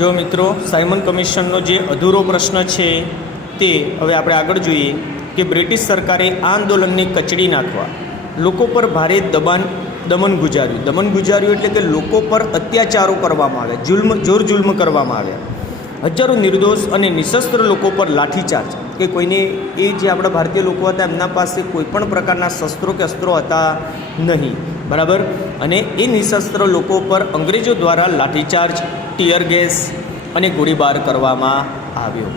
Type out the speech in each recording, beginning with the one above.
જો મિત્રો સાયમન કમિશનનો જે અધૂરો પ્રશ્ન છે તે હવે આપણે આગળ જોઈએ કે બ્રિટિશ સરકારે આ આંદોલનને કચડી નાખવા લોકો પર ભારે દમન ગુજાર્યું એટલે કે લોકો પર અત્યાચારો કરવામાં આવ્યા, જોર કરવામાં આવ્યા. હજારો નિર્દોષ અને નિશસ્ત્ર લોકો પર લાઠીચાર્જ કે કોઈને એ જે આપણા ભારતીય લોકો હતા એમના પાસે કોઈ પણ પ્રકારના શસ્ત્રો કે અસ્ત્રો હતા નહીં, બરાબર. અને એ નિશસ્ત્ર લોકો પર અંગ્રેજો દ્વારા લાઠીચાર્જ, ટીયર ગેસ અને ગોળીબાર કરવામાં આવ્યો.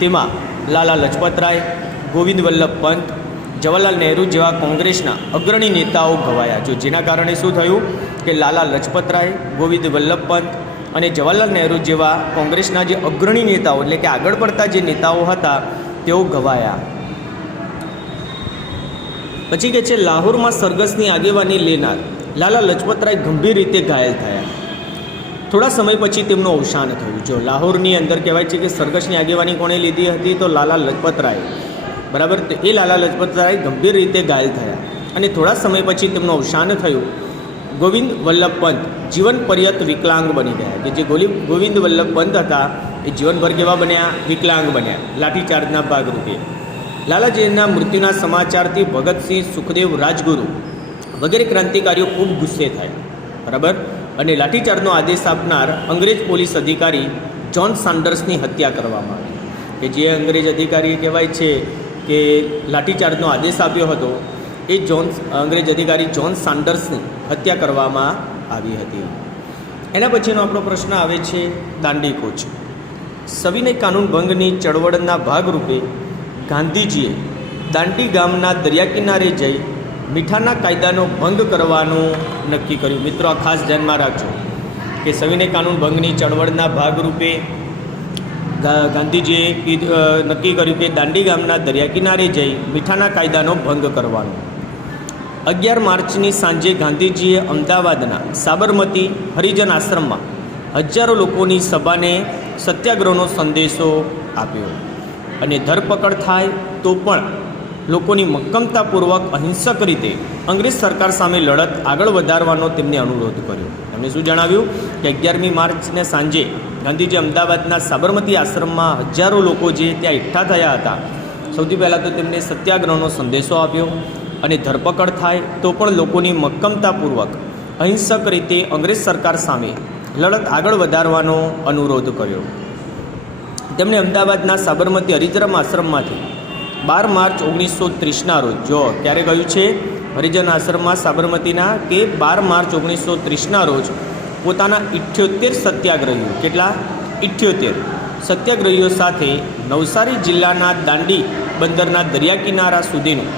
તેમાં લાલા લજપતરાય, ગોવિંદ વલ્લભ પંત, જવાહરલાલ નહેરુ જેવા કોંગ્રેસના અગ્રણી નેતાઓ ઘવાયા. જો જેના કારણે શું થયું કે લાલા લજપતરાય, ગોવિંદ વલ્લભ પંત અને જવાહરલાલ નહેરુ જેવા કોંગ્રેસના જે અગ્રણી નેતાઓ એટલે કે આગળ પડતા જે નેતાઓ હતા તેઓ ઘવાયા. પછી કે છે લાહોરમાં સરઘસની આગેવાની લેનાર લાલા લજપતરાય ગંભીર રીતે ઘાયલ થયા. થોડા સમય પછી તેમનું અવસાન થયું. જો લાહોરની અંદર કહેવાય છે કે સરઘસની આગેવાની કોણે લીધી હતી તો લાલા લજપતરાય, બરાબર. તો એ લાલા લજપતરાય ગંભીર રીતે ઘાયલ થયા અને થોડા સમય પછી તેમનું અવસાન થયું. ગોવિંદ વલ્લભ પંત જીવન પર્યંત વિકલાંગ બની ગયા. કે જે ગોવિંદ વલ્લભ પંત હતા એ જીવનભર કેવા બન્યા? વિકલાંગ બન્યા લાઠીચાર્જના ભાગરૂપે. લાલાજીના મૃત્યુના સમાચારથી ભગતસિંહ, સુખદેવ, રાજગુરુ વગેરે ક્રાંતિકારીઓ ખૂબ ગુસ્સે થયા, બરાબર. અને લાઠીચાર્જનો આદેશ આપનાર અંગ્રેજ પોલીસ અધિકારી જ્હોન સાન્ડર્સની હત્યા કરવામાં આવી. કે જે અંગ્રેજ અધિકારી કહેવાય છે કે લાઠીચાર્જનો આદેશ આપ્યો હતો એ અંગ્રેજ અધિકારી જ્હોન સાન્ડર્સની હત્યા કરવામાં આવી હતી. એના પછીનો આપણો પ્રશ્ન આવે છે દાંડી કૂચ. સવિનય કાનૂન ભંગની ચળવળના ભાગરૂપે ગાંધીજીએ દાંડી ગામના દરિયા કિનારે જઈ મીઠાના કાયદાનો ભંગ કરવાનું નક્કી કર્યું. મિત્રો આ ખાસ ધ્યાનમાં રાખજો કે સવિનય કાનૂન ભંગની ચળવળના ભાગરૂપે ગાંધીજીએ નક્કી કર્યું કે દાંડી ગામના દરિયા કિનારે જઈ મીઠાના કાયદાનો ભંગ કરવાનો. 11 માર્ચની સાંજે ગાંધીજીએ અમદાવાદના સાબરમતી હરિજન આશ્રમમાં હજારો લોકોની સભાને સત્યાગ્રહનો સંદેશો આપ્યો. અને ધરપકડ થાય તો પણ લોકોની મક્કમતાપૂર્વક અહિંસક રીતે અંગ્રેજ સરકાર સામે લડત આગળ વધારવાનો તેમને અનુરોધ કર્યો. એમણે શું જણાવ્યું કે 11મી માર્ચને સાંજે ગાંધીજી અમદાવાદના સાબરમતી આશ્રમમાં હજારો લોકો જે ત્યાં એકઠા થયા હતા, સૌથી પહેલાં તો તેમને સત્યાગ્રહનો સંદેશો આપ્યો અને ધરપકડ થાય તો પણ લોકોની મક્કમતાપૂર્વક અહિંસક રીતે અંગ્રેજ સરકાર સામે લડત આગળ વધારવાનો અનુરોધ કર્યો. તેમણે અમદાવાદના સાબરમતી હરિજન આશ્રમમાંથી 12 માર્ચ 1930ના રોજ, જો ક્યારે ગયું છે હરિજન આશ્રમમાં સાબરમતીના કે 12 માર્ચ 1930ના રોજ પોતાના 78 સત્યાગ્રહીઓ, કેટલા? 78 સત્યાગ્રહીઓ સાથે નવસારી જિલ્લાના દાંડી બંદરના દરિયા કિનારા સુધીનું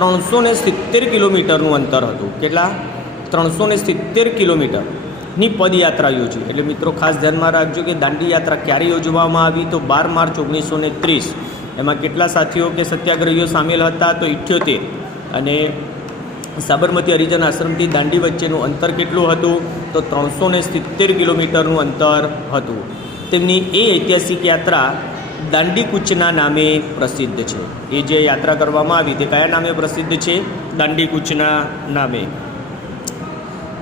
370 કિલોમીટરનું અંતર હતું. કેટલા? 370 કિલોમીટરની પદયાત્રા યોજી. એટલે મિત્રો ખાસ ધ્યાનમાં રાખજો કે દાંડી યાત્રા ક્યારે યોજવામાં આવી તો 12 માર્ચ 1930. એમાં કેટલા સાથીઓ કે સત્યાગ્રહીઓ સામેલ હતા તો 78. અને સાબરમતી હરિજન આશ્રમથી દાંડી વચ્ચેનું અંતર કેટલું હતું તો 370 કિલોમીટરનું અંતર હતું. તેમની એ ઐતિહાસિક યાત્રા દાંડી કૂચના નામે પ્રસિદ્ધ છે. એ જે યાત્રા કરવામાં આવી તે કયા નામે પ્રસિદ્ધ છે? દાંડી કૂચના નામે.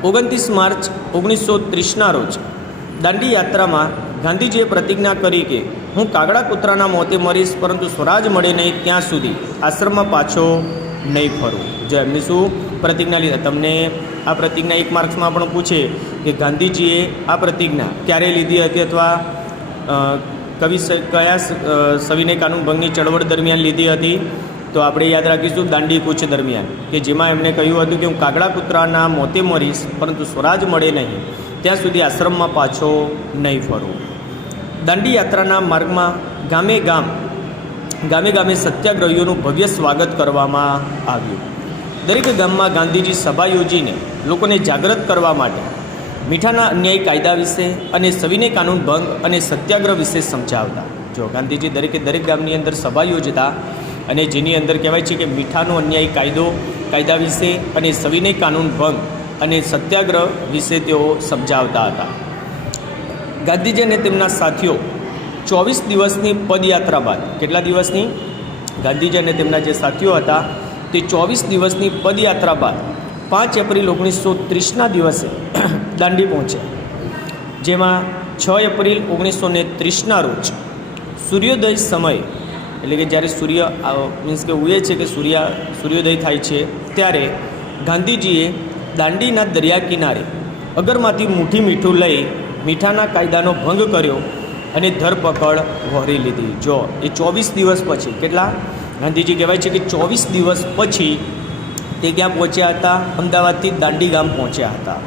29 માર્ચ 1930ના રોજ દાંડી યાત્રામાં ગાંધીજીએ પ્રતિજ્ઞા કરી કે હું કાગડા કૂતરાના મોતે મરીશ પરંતુ સ્વરાજ મળે નહીં ત્યાં સુધી આશ્રમમાં પાછો નહીં ફરું. જો એમની શું પ્રતિજ્ઞા લીધા? તમને આ પ્રતિજ્ઞા 1 માર્ક્સમાં પણ પૂછે કે ગાંધીજીએ આ પ્રતિજ્ઞા ક્યારે લીધી હતી અથવા કયા સવિનય કાનૂન ભંગની ચળવળ દરમિયાન લીધી હતી તો આપણે યાદ રાખીશું દાંડી કૂચ દરમિયાન, કે જેમાં એમણે કહ્યું હતું કે હું કાગડા કૂતરાના મોતે મરીશ પરંતુ સ્વરાજ મળે નહીં ત્યાં સુધી આશ્રમમાં પાછો નહીં ફરું. દાંડી યાત્રાના માર્ગમાં ગામે ગામે સત્યાગ્રહીઓનું ભવ્ય સ્વાગત કરવામાં આવ્યું. દરેક ગામમાં ગાંધીજી સભા યોજીને લોકોને જાગૃત કરવા માટે મીઠાના અન્યાયી કાયદા વિશે અને સવિનય કાનૂન ભંગ અને સત્યાગ્રહ વિશે સમજાવતા. જો ગાંધીજી દરેક ગામની અંદર સભા યોજતા અને જેની અંદર કહેવાય છે કે મીઠાનો અન્યાયી કાયદા વિશે અને સવિનય કાનૂન ભંગ અને સત્યાગ્રહ વિશે તેઓ સમજાવતા હતા. ગાંધીજી અને તેમના સાથીઓ 24 દિવસની પદયાત્રા બાદ, કેટલા દિવસની? ગાંધીજી અને તેમના જે સાથીઓ હતા તે 24 દિવસની પદયાત્રા બાદ 5 એપ્રિલ 1930ના દિવસે દાંડી પહોંચ્યા, જેમાં 6 એપ્રિલ 1930ના રોજ સૂર્યોદય સમય, એટલે કે જ્યારે સૂર્ય મીન્સ કે ઉગે છે કે સૂર્યોદય થાય છે ત્યારે ગાંધીજીએ દાંડીના દરિયા કિનારે અગરમાંથી મુઠ્ઠી મીઠું લઈ મીઠાના કાયદાનો ભંગ કર્યો અને ધરપકડ વહોરી લીધી. જો એ 24 દિવસ પછી, કેટલા ગાંધીજી કહેવાય છે કે 24 દિવસ પછી તે ક્યાં પહોંચ્યા હતા? અમદાવાદથી દાંડી ગામ પહોંચ્યા હતા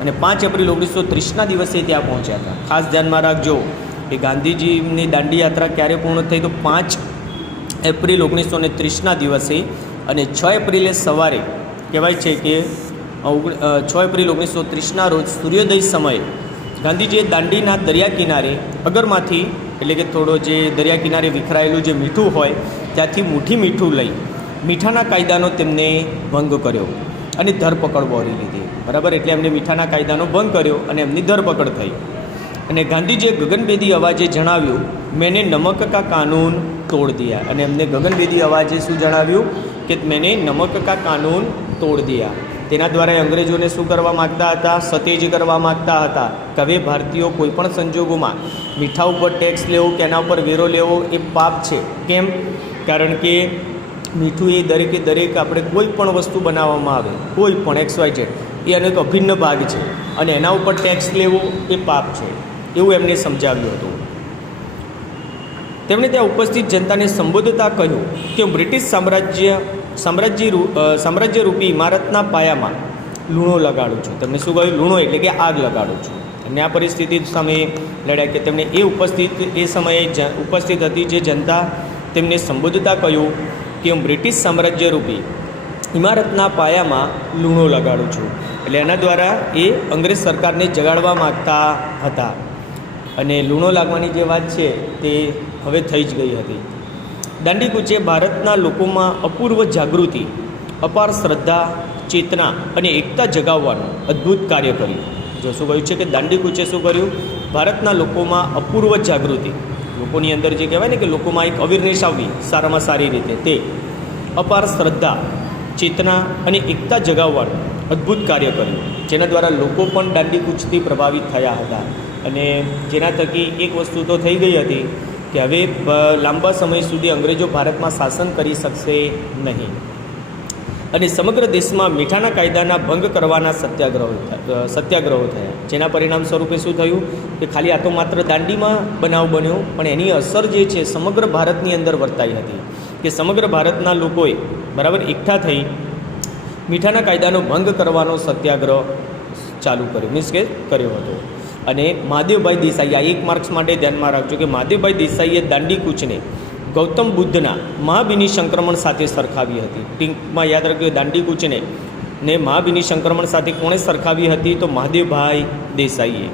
અને 5 એપ્રિલ 1930ના દિવસે ત્યાં પહોંચ્યા હતા. ખાસ ધ્યાનમાં રાખજો કે ગાંધીજીની દાંડી યાત્રા ક્યારે પૂર્ણ થઈ? તો 5 એપ્રિલ 1930ના દિવસે, અને 6 એપ્રિલે સવારે કહેવાય છે કે 6 એપ્રિલ 1930ના રોજ સૂર્યોદય સમયે ગાંધીજીએ દાંડીના દરિયા કિનારે અગરમાંથી, એટલે કે થોડો જે દરિયા કિનારે વિખરાયેલું જે મીઠું હોય ત્યાંથી મુઠ્ઠી મીઠું લઈ મીઠાના કાયદાનો તેમને ભંગ કર્યો અને ધરપકડ વહોરી લીધી. બરાબર, એટલે એમને મીઠાના કાયદાનો ભંગ કર્યો અને એમની ધરપકડ થઈ. અને ગાંધીજીએ ગગનભેદી અવાજે જણાવ્યું, મેને નમક કા કાનૂન તોડ દિયા. અને એમને ગગનભેદી અવાજે શું જણાવ્યું? કે મેને નમક કા કાનૂન તોડ દિયા. તેના દ્વારા અંગ્રેજોને શું કરવા માગતા હતા? સતેજ કરવા માગતા હતા કે હવે ભારતીયો કોઈ પણ સંજોગોમાં મીઠા ઉપર ટેક્સ લેવો કે એના ઉપર વેરો લેવો એ પાપ છે. કેમ? કારણ કે મીઠું એ દરેકે દરેક આપણે કોઈ પણ વસ્તુ બનાવવામાં આવે, કોઈ પણ XYZ, એ અનેક અભિન્ન ભાગ છે અને એના ઉપર ટેક્સ લેવો એ પાપ છે, એવું એમને સમજાવ્યું હતું. તેમણે ત્યાં ઉપસ્થિત જનતાને સંબોધતા કહ્યું કે હું બ્રિટિશ સામ્રાજ્યરૂપી ઇમારતના પાયામાં લૂણો લગાડું છું. તમને શું કહ્યું? લૂણો એટલે કે આગ લગાડું છું. અને આ પરિસ્થિતિ સામે લડ્યા કે તેમણે એ સમયે ઉપસ્થિત હતી જે જનતા, તેમને સંબોધતા કહ્યું કે હું બ્રિટિશ સામ્રાજ્યરૂપી ઇમારતના પાયામાં લૂણો લગાડું છું. એટલે એના દ્વારા એ અંગ્રેજ સરકારને જગાડવા માગતા હતા. અને લૂણો લાગવાની જે વાત છે તે હવે થઈ જ ગઈ હતી. દાંડી કૂચે ભારતના લોકોમાં અપૂર્વ જાગૃતિ, અપાર શ્રદ્ધા, ચેતના અને એકતા જગાવવાનું અદ્ભુત કાર્ય કર્યું. જો શું કહ્યું છે કે દાંડી કૂચે શું કર્યું? ભારતના લોકોમાં અપૂર્વ જાગૃતિ, લોકોની અંદર જે કહેવાય ને કે લોકોમાં એક અવેરનેસ આવવી સારામાં સારી રીતે, તે અપાર શ્રદ્ધા, ચેતના અને એકતા જગાવવાનું અદ્ભુત કાર્ય કર્યું, જેના દ્વારા લોકો પણ દાંડી કૂચથી પ્રભાવિત થયા હતા. અને જેના થકી એક વસ્તુ તો થઈ ગઈ હતી કે હવે લાંબા સમય સુધી અંગ્રેજો ભારતમાં શાસન કરી શકશે નહીં. અને સમગ્ર દેશમાં મીઠાના કાયદાના ભંગ કરવાના સત્યાગ્રહો થયા. જેના પરિણામ સ્વરૂપે શું થયું કે ખાલી આ તો માત્ર દાંડીમાં બનાવ બન્યો, પણ એની અસર જે છે સમગ્ર ભારતની અંદર વર્તાઈ હતી. કે સમગ્ર ભારતના લોકોએ બરાબર એકઠા થઈ મીઠાના કાયદાનો ભંગ કરવાનો સત્યાગ્રહ ચાલુ કર્યો, મીન્સ કે કર્યો હતો. અને મહાદેવભાઈ દેસાઈ, આ એક માર્ક્સ માટે ધ્યાનમાં રાખજો કે મહાદેવભાઈ દેસાઈએ દાંડી કૂચને ગૌતમ બુદ્ધના મહાબિની સંક્રમણ સાથે સરખાવી હતી. ટિંકમાં યાદ રાખજો, દાંડી કૂચને મહાબિની સંક્રમણ સાથે કોણે સરખાવી હતી? તો મહાદેવભાઈ દેસાઈએ.